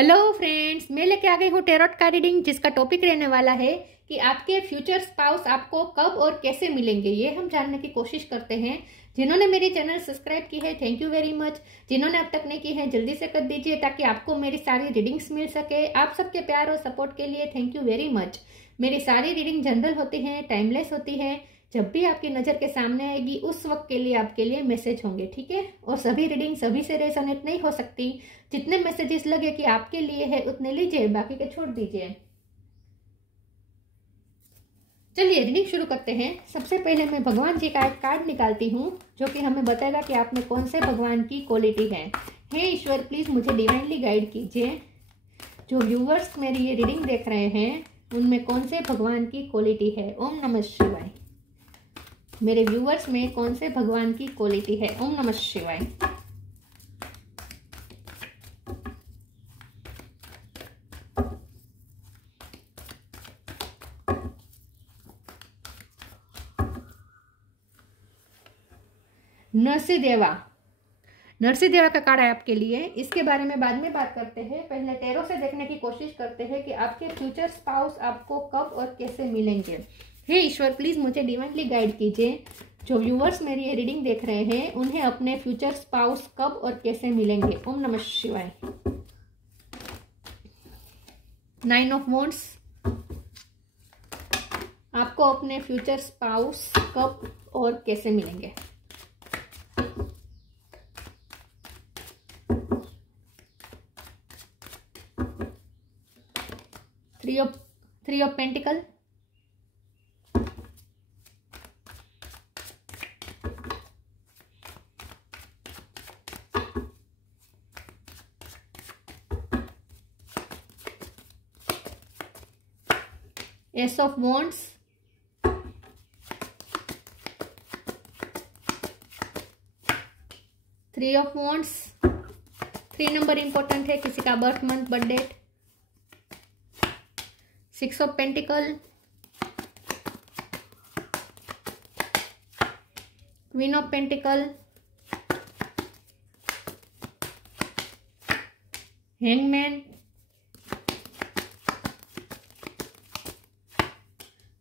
Hello friends, मैं लेके आ गई हूँ टेरोट का रीडिंग, जिसका टॉपिक रहने वाला है कि आपके फ्यूचर स्पाउस आपको कब और कैसे मिलेंगे। ये हम जानने की कोशिश करते हैं। जिन्होंने मेरी चैनल सब्सक्राइब की है, थैंक यू वेरी मच। जिन्होंने अब तक नहीं की है, जल्दी से कर दीजिए ताकि आपको मेरी सारी रीडिंग्स मिल सके। आप सबके प्यार और सपोर्ट के लिए थैंक यू वेरी मच। मेरी सारी रीडिंग जनरल होती है, टाइमलेस होती है। जब भी आपकी नज़र के सामने आएगी उस वक्त के लिए आपके लिए मैसेज होंगे, ठीक है। और सभी रीडिंग सभी से रेजोनेट नहीं हो सकती। जितने मैसेजेस लगे कि आपके लिए है उतने लीजिए, बाकी के छोड़ दीजिए। चलिए रीडिंग शुरू करते हैं। सबसे पहले मैं भगवान जी का एक कार्ड निकालती हूँ जो कि हमें बताएगा कि आप में कौन से भगवान की क्वालिटी है। हे ईश्वर, प्लीज मुझे डिवाइनली गाइड कीजिए। जो व्यूवर्स मेरी ये रीडिंग देख रहे हैं उनमें कौन से भगवान की क्वालिटी है। ओम नमः शिवाय। मेरे व्यूवर्स में कौन से भगवान की क्वालिटी है। ओम नमः शिवाय। नरसिंहदेवा, नरसिंहदेवा का कार्ड है आपके लिए। इसके बारे में बाद में बात करते हैं। पहले टैरो से देखने की कोशिश करते हैं कि आपके फ्यूचर स्पाउस आपको कब और कैसे मिलेंगे। हे ईश्वर, प्लीज मुझे डिवाइनली गाइड कीजिए। जो व्यूवर्स मेरी ये रीडिंग देख रहे हैं उन्हें अपने फ्यूचर स्पाउस कब और कैसे मिलेंगे। ओम नमः शिवाय। 9 ऑफ वॉन्ड्स, आपको अपने फ्यूचर स्पाउस कब और कैसे मिलेंगे। 3 of pentacle, ace of wands, 3 of wands. 3 number important है, किसी का birth month birth date. 6 of pentacle, queen of pentacle, hangman,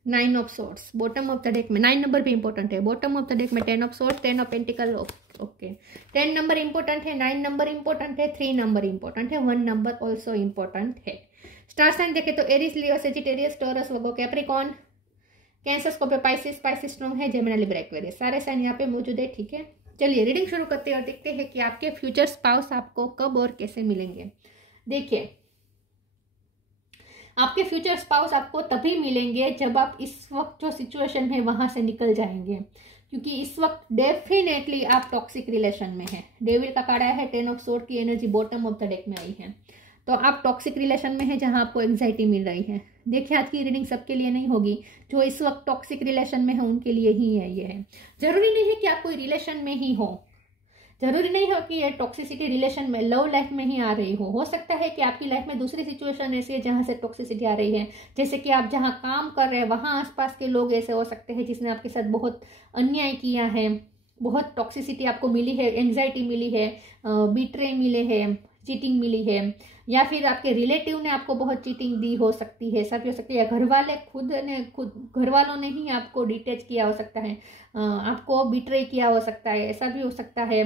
9 of swords. Bottom of the deck में 9 नंबर भी इंपॉर्टेंट है। बॉटम ऑफ द डेक में 10 of swords, 10 of pentacle. Okay, 10 number important है, 9 number important है, 3 number important है, 1 number also important है। Star sign देखे तो Aries, Leo, Sagittarius, Taurus, Virgo, Capricorn, Cancer, Scorpio, Pisces, Pisces strong है, Gemini, Libra, Aquarius, सारे sign यहाँ पे मौजूद है, ठीक है। चलिए रीडिंग शुरू करते हैं और देखते हैं कि आपके फ्यूचर स्पाउस आपको कब और कैसे मिलेंगे। देखिए, आपके फ्यूचर स्पाउस आपको तभी मिलेंगे जब आप इस वक्त जो सिचुएशन है वहां से निकल जाएंगे, क्योंकि इस वक्त डेफिनेटली आप टॉक्सिक रिलेशन में हैं। डेविल का कार्ड आया है, 10 ऑफ सोर्ड की energy bottom of the deck में आई है। तो आप टॉक्सिक रिलेशन में हैं जहां आपको एंग्जाइटी मिल रही है। देखिए, आज की रीडिंग सबके लिए नहीं होगी। जो इस वक्त टॉक्सिक रिलेशन में है उनके लिए ही है ये है। जरूरी नहीं है कि आप कोई रिलेशन में ही हो, जरूरी नहीं हो कि ये टॉक्सिसिटी रिलेशन में, लव लाइफ में ही आ रही हो सकता है कि आपकी लाइफ में दूसरी सिचुएशन ऐसी है जहां से टॉक्सिसिटी आ रही है। जैसे कि आप जहां काम कर रहे हैं वहां आसपास के लोग ऐसे हो सकते हैं जिसने आपके साथ बहुत अन्याय किया है, बहुत टॉक्सिसिटी आपको मिली है, एंग्जाइटी मिली है, बीट्रे मिले हैं, चीटिंग मिली है, या फिर आपके रिलेटिव ने आपको बहुत चीटिंग दी हो सकती है, ऐसा भी हो सकता है। या घर वालों ने ही आपको डिटेच किया हो सकता है, आपको बिट्रे किया हो सकता है, ऐसा भी हो सकता है।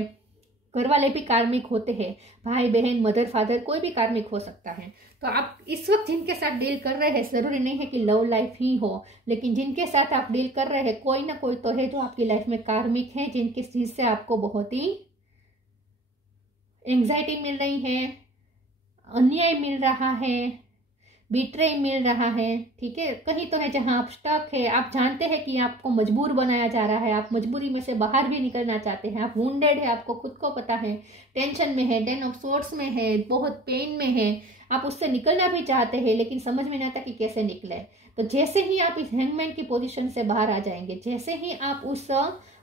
घर वाले भी कार्मिक होते हैं, भाई बहन, मदर फादर, कोई भी कार्मिक हो सकता है। तो आप इस वक्त जिनके साथ डील कर रहे हैं, जरूरी नहीं है कि लव लाइफ ही हो, लेकिन जिनके साथ आप डील कर रहे हैं कोई ना कोई तो है जो आपकी लाइफ में कार्मिक है, जिनकी चीज से आपको बहुत ही एंग्जाइटी मिल रही है, अन्याय मिल रहा है, बिट्रे मिल रहा है, ठीक है। कहीं तो है जहां आप स्टक है, आप जानते हैं कि आपको मजबूर बनाया जा रहा है, आप मजबूरी में से बाहर भी निकलना चाहते हैं, आप वुंडेड है, आपको खुद को पता है, टेंशन में है, 10 ऑफ सोर्ड्स में है, बहुत पेन में है, आप उससे निकलना भी चाहते हैं लेकिन समझ में नहीं आता कि कैसे निकले। तो जैसे ही आप इस हैंगमैन की पोजीशन से बाहर आ जाएंगे, जैसे ही आप उस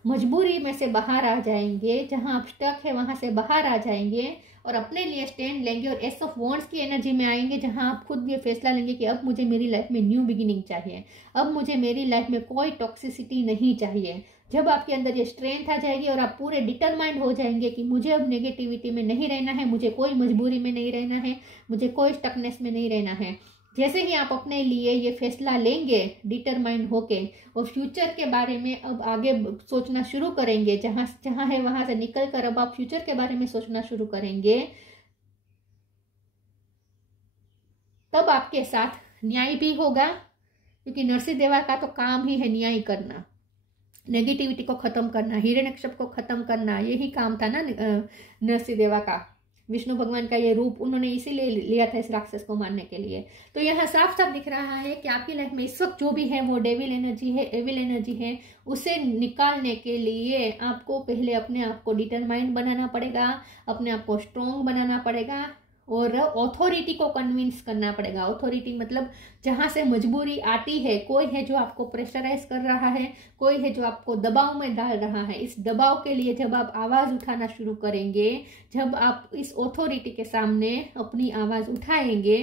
मजबूरी में से बाहर आ जाएंगे, जहां आप स्टक है वहां से बाहर आ जाएंगे और अपने लिए स्टैंड लेंगे और एस ऑफ वॉन्ड्स की एनर्जी में आएंगे, जहां आप खुद ये फैसला लेंगे कि अब मुझे मेरी लाइफ में न्यू बिगिनिंग चाहिए, अब मुझे मेरी लाइफ में कोई टॉक्सिसिटी नहीं चाहिए, जब आपके अंदर ये स्ट्रेंथ आ जाएगी और आप पूरे डिटरमाइंड हो जाएंगे कि मुझे अब नेगेटिविटी में नहीं रहना है, मुझे कोई मजबूरी में नहीं रहना है, मुझे कोई स्टकनेस में नहीं रहना है, जैसे ही आप अपने लिए ये फैसला लेंगे डिटरमाइंड होके और फ्यूचर के बारे में अब आगे सोचना शुरू करेंगे, जहाँ जहाँ है वहां से निकल कर अब आप फ्यूचर के बारे में सोचना शुरू करेंगे, तब आपके साथ न्याय भी होगा, क्योंकि नरसिंहदेवा का तो काम ही है न्याय करना, नेगेटिविटी को खत्म करना, हिरण्यकश्यप को खत्म करना, यही काम था ना नरसिंहदेवा का। विष्णु भगवान का ये रूप उन्होंने इसीलिए लिया था इस राक्षस को मारने के लिए। तो यहाँ साफ साफ दिख रहा है कि आपकी लाइफ में इस वक्त जो भी है वो डेविल एनर्जी है, एविल एनर्जी है, उसे निकालने के लिए आपको पहले अपने आप को डिटरमाइंड बनाना पड़ेगा, अपने आप को स्ट्रॉन्ग बनाना पड़ेगा और अथॉरिटी को कन्विंस करना पड़ेगा। अथॉरिटी मतलब जहाँ से मजबूरी आती है, कोई है जो आपको प्रेशराइज कर रहा है, कोई है जो आपको दबाव में डाल रहा है, इस दबाव के लिए जब आप आवाज़ उठाना शुरू करेंगे, जब आप इस अथॉरिटी के सामने अपनी आवाज़ उठाएंगे,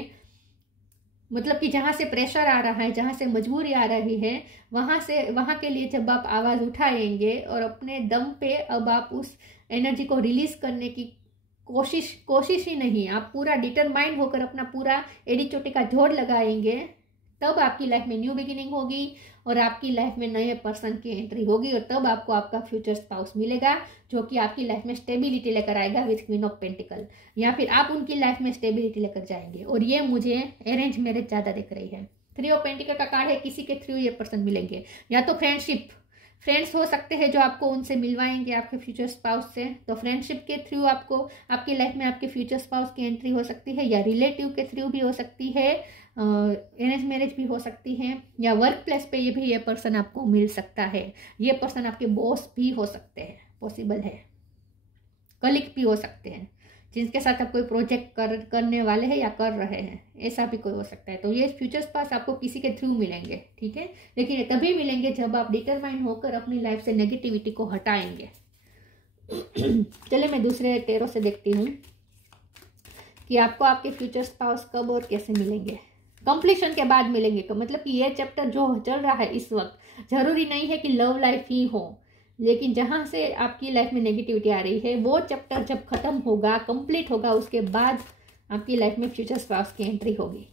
मतलब कि जहाँ से प्रेशर आ रहा है, जहाँ से मजबूरी आ रही है, वहाँ के लिए जब आप आवाज़ उठाएंगे और अपने दम पे अब आप उस एनर्जी को रिलीज करने की कोशिश ही नहीं, आप पूरा डिटरमाइंड होकर अपना पूरा एड़ी चोटी का जोड़ लगाएंगे, तब आपकी लाइफ में न्यू बिगिनिंग होगी और आपकी लाइफ में नए पर्सन की एंट्री होगी और तब आपको आपका फ्यूचर स्पाउस मिलेगा जो कि आपकी लाइफ में स्टेबिलिटी लेकर आएगा विथ क्वीन ऑफ पेंटिकल, या फिर आप उनकी लाइफ में स्टेबिलिटी लेकर जाएंगे। और ये मुझे अरेंज मैरिज ज़्यादा दिख रही है। 3 ऑफ पेंटिकल का कार्ड है, किसी के थ्रू ये पर्सन मिलेंगे, या तो फ्रेंड्स हो सकते हैं जो आपको उनसे मिलवाएंगे आपके फ्यूचर स्पाउस से, तो फ्रेंडशिप के थ्रू आपको आपकी लाइफ में आपके फ्यूचर स्पाउस की एंट्री हो सकती है, या रिलेटिव के थ्रू भी हो सकती है, अरेंज मैरिज भी हो सकती है, या वर्क प्लेस पे ये पर्सन आपको मिल सकता है। ये पर्सन आपके बॉस भी हो सकते हैं, पॉसिबल है, कलीग भी हो सकते हैं, जिनके साथ आप कोई प्रोजेक्ट करने वाले हैं या कर रहे हैं, ऐसा भी कोई हो सकता है। तो ये फ्यूचर्स पास आपको किसी के थ्रू मिलेंगे, ठीक है, लेकिन ये तभी मिलेंगे जब आप डिटरमाइंड होकर अपनी लाइफ से नेगेटिविटी को हटाएंगे। चलिए मैं दूसरे टेरो से देखती हूँ कि आपको आपके फ्यूचर स्पाउस कब और कैसे मिलेंगे। कंप्लीशन के बाद मिलेंगे, मतलब कि ये चैप्टर जो चल रहा है इस वक्त, जरूरी नहीं है कि लव लाइफ ही हो, लेकिन जहाँ से आपकी लाइफ में नेगेटिविटी आ रही है वो चैप्टर जब खत्म होगा, कंप्लीट होगा, उसके बाद आपकी लाइफ में फ्यूचर स्पाउस की एंट्री होगी।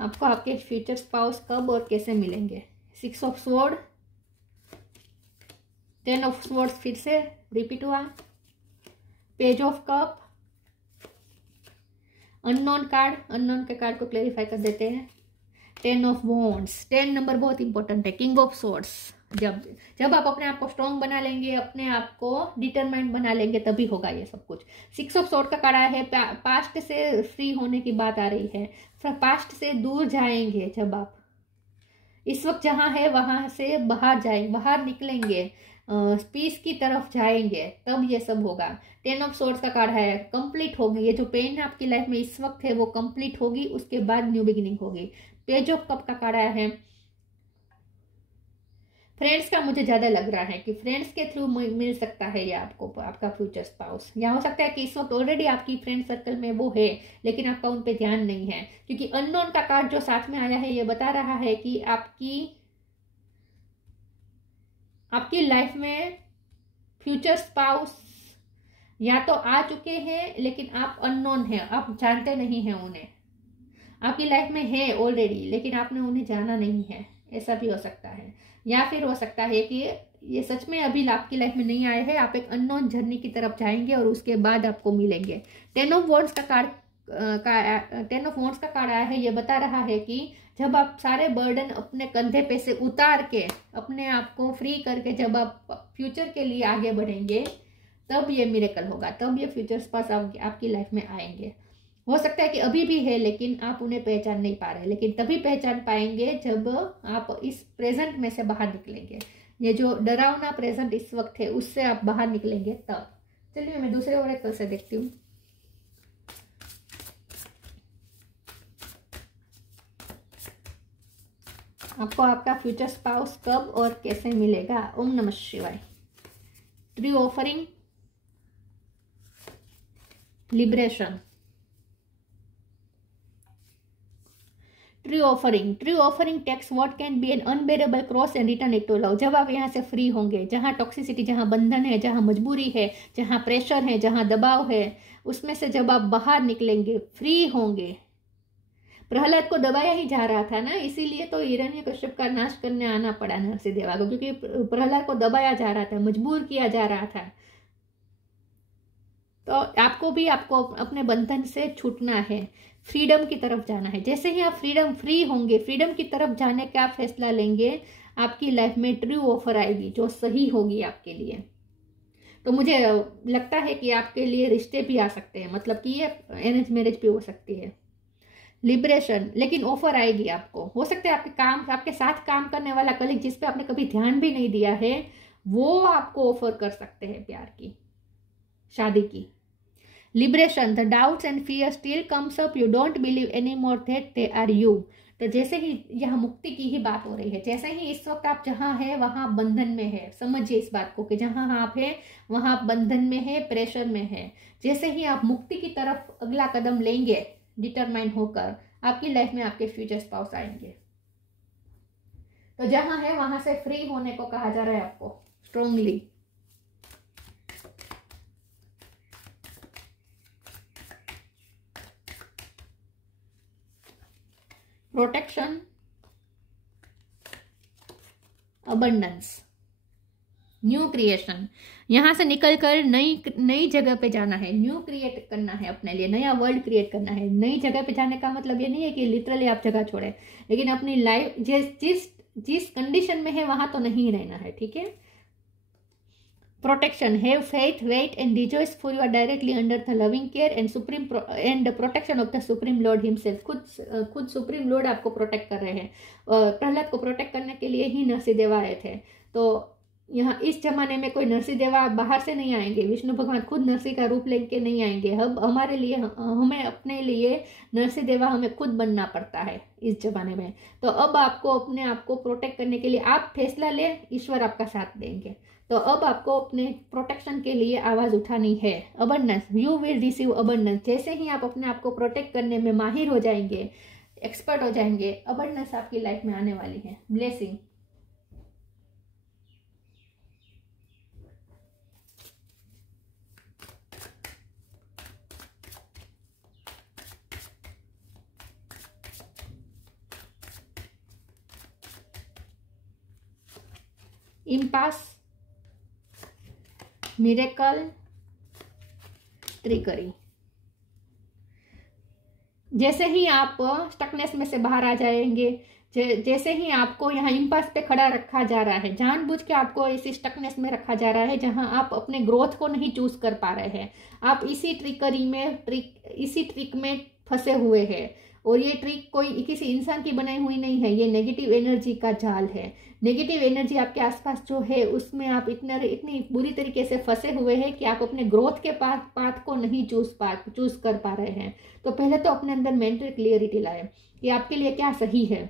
आपको आपके फ्यूचर स्पाउस कब और कैसे मिलेंगे। 6 ऑफ स्वॉर्ड, 10 ऑफ स्वॉर्ड फिर से रिपीट हुआ, पेज ऑफ कप, अननोन के कार्ड को क्लेरिफाई कर देते हैं, 10 ऑफ वॉन्ड्स, 10 नंबर बहुत इंपॉर्टेंट है, किंग ऑफ स्वॉर्ड्स। जब आप अपने आप को स्ट्रॉन्ग बना लेंगे, अपने आप को डिटरमाइंड बना लेंगे, तभी होगा ये सब कुछ। 6 ऑफ स्वॉर्ड का कार्ड आया है, पास्ट से फ्री होने की बात आ रही है, पास्ट से दूर जाएंगे, जब आप इस वक्त जहाँ है वहां से बाहर जाएंगे, बाहर निकलेंगे, पीस की तरफ जाएंगे, तब ये सब होगा। 10 ऑफ स्वॉर्ड्स का कार्ड है, कंप्लीट होगी, ये जो पेन है आपकी लाइफ में इस वक्त है वो कंप्लीट होगी, उसके बाद न्यू बिगिनिंग होगी। पेज ऑफ कप का कार्ड आया है, फ्रेंड्स का मुझे ज्यादा लग रहा है कि फ्रेंड्स के थ्रू मिल सकता है ये आपको आपका फ्यूचर स्पाउस, या हो सकता है कि इस वक्त ऑलरेडी आपकी फ्रेंड सर्कल में वो है लेकिन आपका उन पे ध्यान नहीं है, क्योंकि अननोन का कार्ड जो साथ में आया है ये बता रहा है कि आपकी लाइफ में फ्यूचर स्पाउस या तो आ चुके हैं लेकिन आप अननोन हैं, आप जानते नहीं हैं उन्हें, आपकी लाइफ में है ऑलरेडी लेकिन आपने उन्हें जाना नहीं है, ऐसा भी हो सकता है। या फिर हो सकता है कि ये सच में अभी आपकी लाइफ में नहीं आए हैं, आप एक अननोन जर्नी की तरफ जाएंगे और उसके बाद आपको मिलेंगे। 10 ऑफ वॉन्ड्स का कार्ड 10 ऑफ वॉन्ड्स का कार्ड आया है, ये बता रहा है कि जब आप सारे बर्डन अपने कंधे पे से उतार के अपने आप को फ्री करके जब आप फ्यूचर के लिए आगे बढ़ेंगे, तब ये मिरेकल होगा, तब ये फ्यूचर्स पास आपकी लाइफ में आएंगे। हो सकता है कि अभी भी है लेकिन आप उन्हें पहचान नहीं पा रहे, लेकिन तभी पहचान पाएंगे जब आप इस प्रेजेंट में से बाहर निकलेंगे। ये जो डरावना प्रेजेंट इस वक्त है उससे आप बाहर निकलेंगे तब। चलिए मैं दूसरे ओरेकल से देखती हूँ। आपको आपका फ्यूचर स्पाउस कब और कैसे मिलेगा। Om Namah Shivaya. Tree offering, liberation. Tree true offering takes what can be an unbearable cross and return it to love. जब आप यहाँ से फ्री होंगे, जहाँ टॉक्सिसिटी, जहाँ बंधन है, जहाँ मजबूरी है, जहाँ प्रेशर है, जहाँ दबाव है, उसमें से जब आप बाहर निकलेंगे, फ्री होंगे। प्रहलाद को दबाया ही जा रहा था ना, इसीलिए तो हिरण्यकश्यप का नाश करने आना पड़ा नरसिंहदेवा को, क्योंकि प्रहलाद को दबाया जा रहा था, मजबूर किया जा रहा था। तो आपको भी अपने बंधन से छूटना है, फ्रीडम की तरफ जाना है। जैसे ही आप फ्री होंगे, फ्रीडम की तरफ जाने का फैसला लेंगे, आपकी लाइफ में ट्रू ऑफर आएगी जो सही होगी आपके लिए। तो मुझे लगता है कि आपके लिए रिश्ते भी आ सकते हैं, मतलब कि ये अरेंज मैरिज भी हो सकती है। लिबरेशन, लेकिन ऑफर आएगी आपको। हो सकता है आपके साथ काम करने वाला कलीग जिस पे आपने कभी ध्यान भी नहीं दिया है, वो आपको ऑफर कर सकते हैं प्यार की, शादी की। Liberation, the doubts and fear still comes up, you don't believe any more that they are you. तो जैसे ही यह मुक्ति की ही बात हो रही है, जैसे ही इस वक्त आप जहां है वहां बंधन में है, समझिए इस बात को कि जहां आप है वहां बंधन में है, प्रेशर में है। जैसे ही आप मुक्ति की तरफ अगला कदम लेंगे डिटरमाइन होकर, आपकी लाइफ में आपके फ्यूचर स्पाउस आएंगे। तो जहां है वहां से फ्री होने को कहा जा रहा है आपको strongly. Protection, abundance, new creation. यहां से निकलकर नई जगह पे जाना है, न्यू क्रिएट करना है अपने लिए, नया वर्ल्ड क्रिएट करना है। नई जगह पे जाने का मतलब ये नहीं है कि लिटरली आप जगह छोड़े, लेकिन अपनी लाइफ जिस कंडीशन में है वहां तो नहीं रहना है, ठीक है। Protection, have faith, wait and rejoice for you are directly under the loving care and protection of the supreme lord himself. खुद सुप्रीम लॉर्ड आपको प्रोटेक्ट कर रहे हैं। प्रहलाद को प्रोटेक्ट करने के लिए ही नरसिंहदेवा आए थे। तो यहाँ इस जमाने में कोई नरसिंहदेवा बाहर से नहीं आएंगे, विष्णु भगवान खुद नरसिंह का रूप लेके नहीं आएंगे। अब हमारे लिए, हमें अपने लिए नरसिंहदेवा हमें खुद बनना पड़ता है इस जमाने में। तो अब आपको अपने आप को प्रोटेक्ट करने के लिए आप फैसला ले, ईश्वर आपका साथ देंगे। तो अब आपको अपने प्रोटेक्शन के लिए आवाज उठानी है। Abundance, you will receive abundance. जैसे ही आप अपने आप को प्रोटेक्ट करने में माहिर हो जाएंगे, एक्सपर्ट हो जाएंगे, अबंडेंस आपकी लाइफ में आने वाली है। Blessing, impasse, miracle, trickery. जैसे ही आप स्टकनेस में से बाहर आ जाएंगे, जैसे ही आपको यहाँ इम्पास पे खड़ा रखा जा रहा है, जानबूझ के आपको इसी स्टकनेस में रखा जा रहा है जहां आप अपने ग्रोथ को नहीं चूज कर पा रहे हैं। आप इसी ट्रिक में फंसे हुए हैं। और ये ट्रिक कोई किसी इंसान की बनाई हुई नहीं है, ये नेगेटिव एनर्जी का जाल है। नेगेटिव एनर्जी आपके आसपास जो है उसमें आप इतनी बुरी तरीके से फंसे हुए हैं कि आप अपने ग्रोथ के पाथ को नहीं चूज कर पा रहे हैं। तो पहले तो अपने अंदर मेंटल क्लियरिटी लाए कि आपके लिए क्या सही है,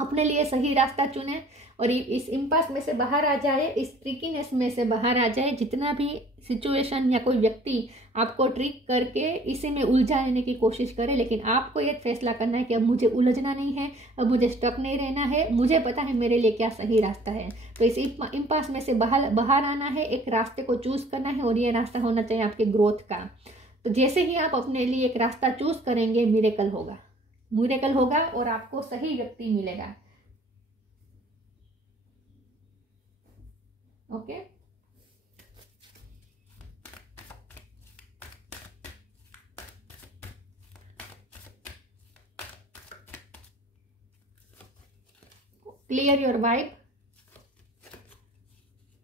अपने लिए सही रास्ता चुने और इस इम्पास में से बाहर आ जाए, इस ट्रिकीनेस में से बाहर आ जाए। जितना भी सिचुएशन या कोई व्यक्ति आपको ट्रिक करके इसी में उलझाने की कोशिश करे, लेकिन आपको ये फैसला करना है कि अब मुझे उलझना नहीं है, अब मुझे स्टक नहीं रहना है, मुझे पता है मेरे लिए क्या सही रास्ता है। तो इस इम्पास में से बाहर आना है, एक रास्ते को चूज करना है और ये रास्ता होना चाहिए आपके ग्रोथ का। तो जैसे ही आप अपने लिए एक रास्ता चूज करेंगे, मिरेकल होगा और आपको सही व्यक्ति मिलेगा। Okay, clear your vibe,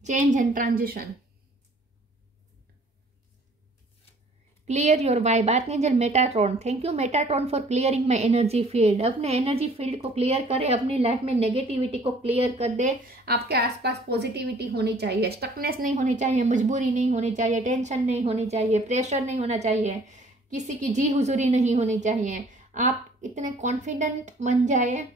change and transition. Clear your vibe, archangel Metatron, thank you Metatron for clearing my energy field. अपने एनर्जी फील्ड को क्लियर करें, अपनी लाइफ में नेगेटिविटी को क्लियर कर दे। आपके आसपास पॉजिटिविटी होनी चाहिए, स्टकनेस नहीं होनी चाहिए, मजबूरी नहीं होनी चाहिए, टेंशन नहीं होनी चाहिए, प्रेशर नहीं होना चाहिए, किसी की जी हुजूरी नहीं होनी चाहिए। आप इतने कॉन्फिडेंट बन जाए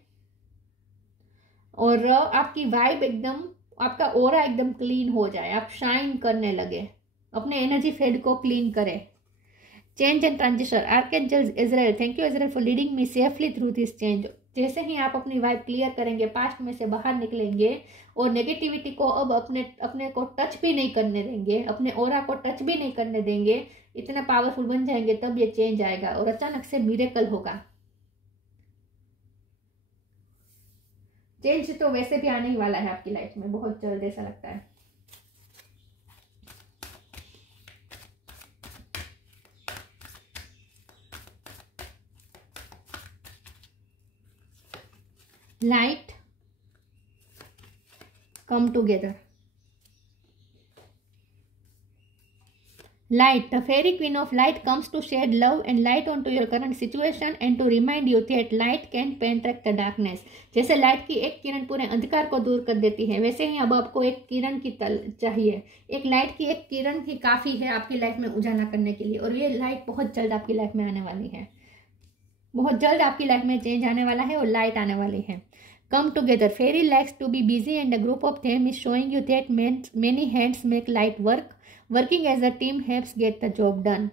और आपकी वाइब एकदम, आपका ऑरा एकदम क्लीन हो जाए, आप शाइन करने लगे, अपने एनर्जी फील्ड को क्लीन करें। Change and transition, archangel Israel, thank you Israel for leading me safely through this change. जैसे ही आप अपनी वाइब क्लियर करेंगे, पास्ट में से बाहर निकलेंगे और नेगेटिविटी को अब अपने को टच भी नहीं करने देंगे, अपने ऑरा को टच भी नहीं करने देंगे, इतना पावरफुल बन जाएंगे, तब ये चेंज आएगा और अचानक से मिरेकल होगा। चेंज तो वैसे भी आने ही वाला है आपकी लाइफ में बहुत जल्द, ऐसा लगता है। Light come together. Light, the fairy queen of light comes to shed love and light onto your current situation and to remind you that light can penetrate the darkness. जैसे लाइट की एक किरण पूरे अंधकार को दूर कर देती है, वैसे ही अब आपको एक किरण की चाहिए। एक लाइट की एक किरण ही काफ़ी है आपकी लाइफ में उजाला करने के लिए, और ये लाइट बहुत जल्द आपकी लाइफ में आने वाली है। बहुत जल्द आपकी लाइफ में चेंज आने वाला है और लाइट आने वाली है। Come together. Fairy likes to be busy and a group of them is showing you that many hands make light work. Working as a team helps get the job done.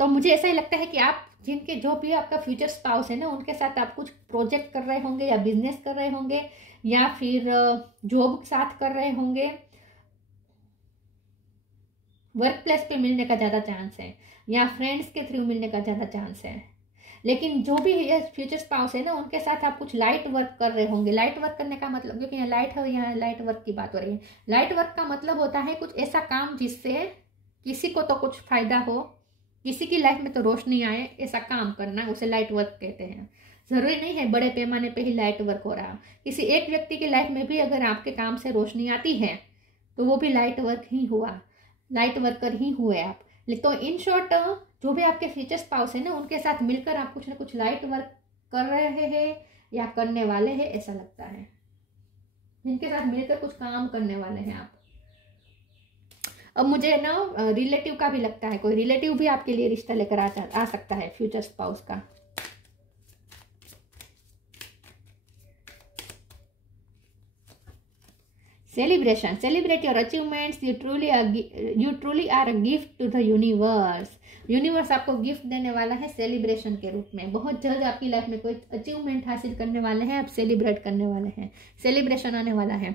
तो मुझे ऐसा ही लगता है कि आप जिनके जो भी आपका फ्यूचर स्पाउस है ना, उनके साथ आप कुछ प्रोजेक्ट कर रहे होंगे या बिजनेस कर रहे होंगे या फिर जॉब साथ कर रहे होंगे। वर्क प्लेस पे मिलने का ज़्यादा चांस है या फ्रेंड्स के थ्रू मिलने का ज़्यादा चांस है। लेकिन जो भी फ्यूचर स्पाउस है ना, उनके साथ आप कुछ लाइट वर्क कर रहे होंगे। लाइट वर्क करने का मतलब, क्योंकि यहाँ लाइट है, यहाँ लाइट वर्क की बात हो रही है। लाइट वर्क का मतलब होता है कुछ ऐसा काम जिससे किसी को तो कुछ फायदा हो, किसी की लाइफ में तो रोशनी आए, ऐसा काम करना, उसे लाइट वर्क कहते हैं। जरूरी नहीं है बड़े पैमाने पे ही लाइट वर्क हो रहा। किसी एक व्यक्ति की लाइफ में भी अगर आपके काम से रोशनी आती है तो वो भी लाइट वर्क ही हुआ, लाइट वर्कर ही हुए आप। तो इन शॉर्ट, जो भी आपके फ्यूचर स्पाउस है ना, उनके साथ मिलकर आप कुछ ना कुछ लाइट वर्क कर रहे हैं या करने वाले हैं, ऐसा लगता है। जिनके साथ मिलकर कुछ काम करने वाले हैं आप। अब मुझे ना रिलेटिव का भी लगता है, कोई रिलेटिव भी आपके लिए रिश्ता लेकर आ सकता है फ्यूचर स्पाउस का। Celebration. Celebrate your achievements. You truly are a gift to the universe. Universe आपको गिफ्ट देने वाला है सेलिब्रेशन के रूप में। बहुत जल्द आपकी लाइफ में कोई अचीवमेंट हासिल करने वाले हैं, आप सेलिब्रेट करने वाले हैं, सेलिब्रेशन आने वाला है।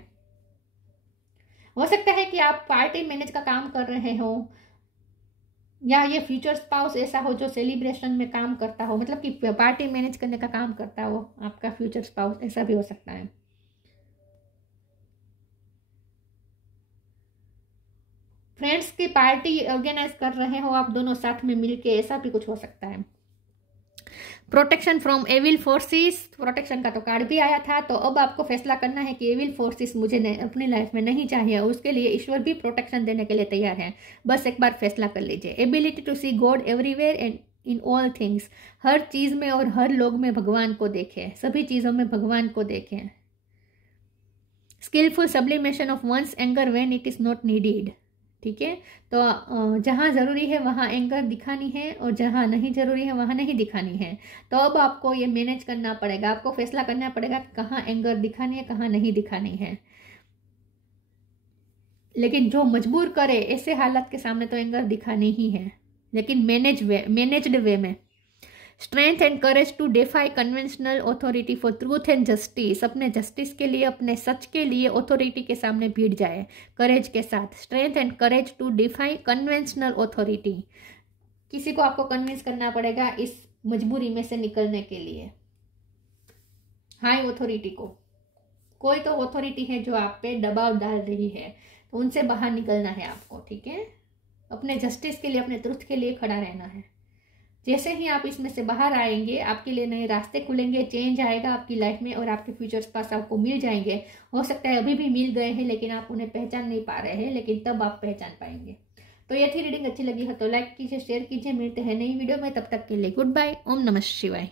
हो सकता है कि आप पार्टी मैनेज का काम कर रहे हो या ये फ्यूचर स्पाउस ऐसा हो जो सेलिब्रेशन में काम करता हो, मतलब कि पार्टी मैनेज करने का काम करता हो आपका फ्यूचर स्पाउस, ऐसा भी हो सकता है। फ्रेंड्स की पार्टी ऑर्गेनाइज कर रहे हो आप दोनों साथ में मिलके, ऐसा भी कुछ हो सकता है। Protection from evil forces, protection का तो कार्ड भी आया था, तो अब आपको फैसला करना है कि एविल फोर्सेस मुझे अपनी लाइफ में नहीं चाहिए, और उसके लिए ईश्वर भी प्रोटेक्शन देने के लिए तैयार है। बस एक बार फैसला कर लीजिए। Ability to see God everywhere and in all things, हर चीज में और हर लोग में भगवान को देखें, सभी चीजों में भगवान को देखें। Skilful sublimation of one's anger when it is not needed, ठीक है। तो जहाँ ज़रूरी है वहाँ एंगर दिखानी है और जहाँ नहीं ज़रूरी है वहाँ नहीं दिखानी है। तो अब आपको ये मैनेज करना पड़ेगा, आपको फैसला करना पड़ेगा कि कहाँ एंगर दिखानी है, कहाँ नहीं दिखानी है। लेकिन जो मजबूर करे ऐसे हालत के सामने तो एंगर दिखानी ही है, लेकिन मैनेज्ड वे में। Strength and courage to defy conventional authority for truth and justice, अपने जस्टिस के लिए, अपने सच के लिए ऑथोरिटी के सामने भिड़ जाए करेज के साथ। Strength and courage to defy conventional authority, किसी को आपको कन्विंस करना पड़ेगा इस मजबूरी में से निकलने के लिए। हाई ऑथोरिटी को, कोई तो ऑथोरिटी है जो आप पे दबाव डाल रही है, तो उनसे बाहर निकलना है आपको, ठीक है। अपने जस्टिस के लिए, अपने ट्रूथ के लिए खड़ा रहना है। जैसे ही आप इसमें से बाहर आएंगे, आपके लिए नए रास्ते खुलेंगे, चेंज आएगा आपकी लाइफ में और आपके फ्यूचर्स पास आपको मिल जाएंगे। हो सकता है अभी भी मिल गए हैं लेकिन आप उन्हें पहचान नहीं पा रहे हैं, लेकिन तब आप पहचान पाएंगे। तो ये थी रीडिंग, अच्छी लगी हो तो लाइक कीजिए, शेयर कीजिए। मिलते हैं नई वीडियो में, तब तक के लिए गुड बाय। ओम नमः शिवाय।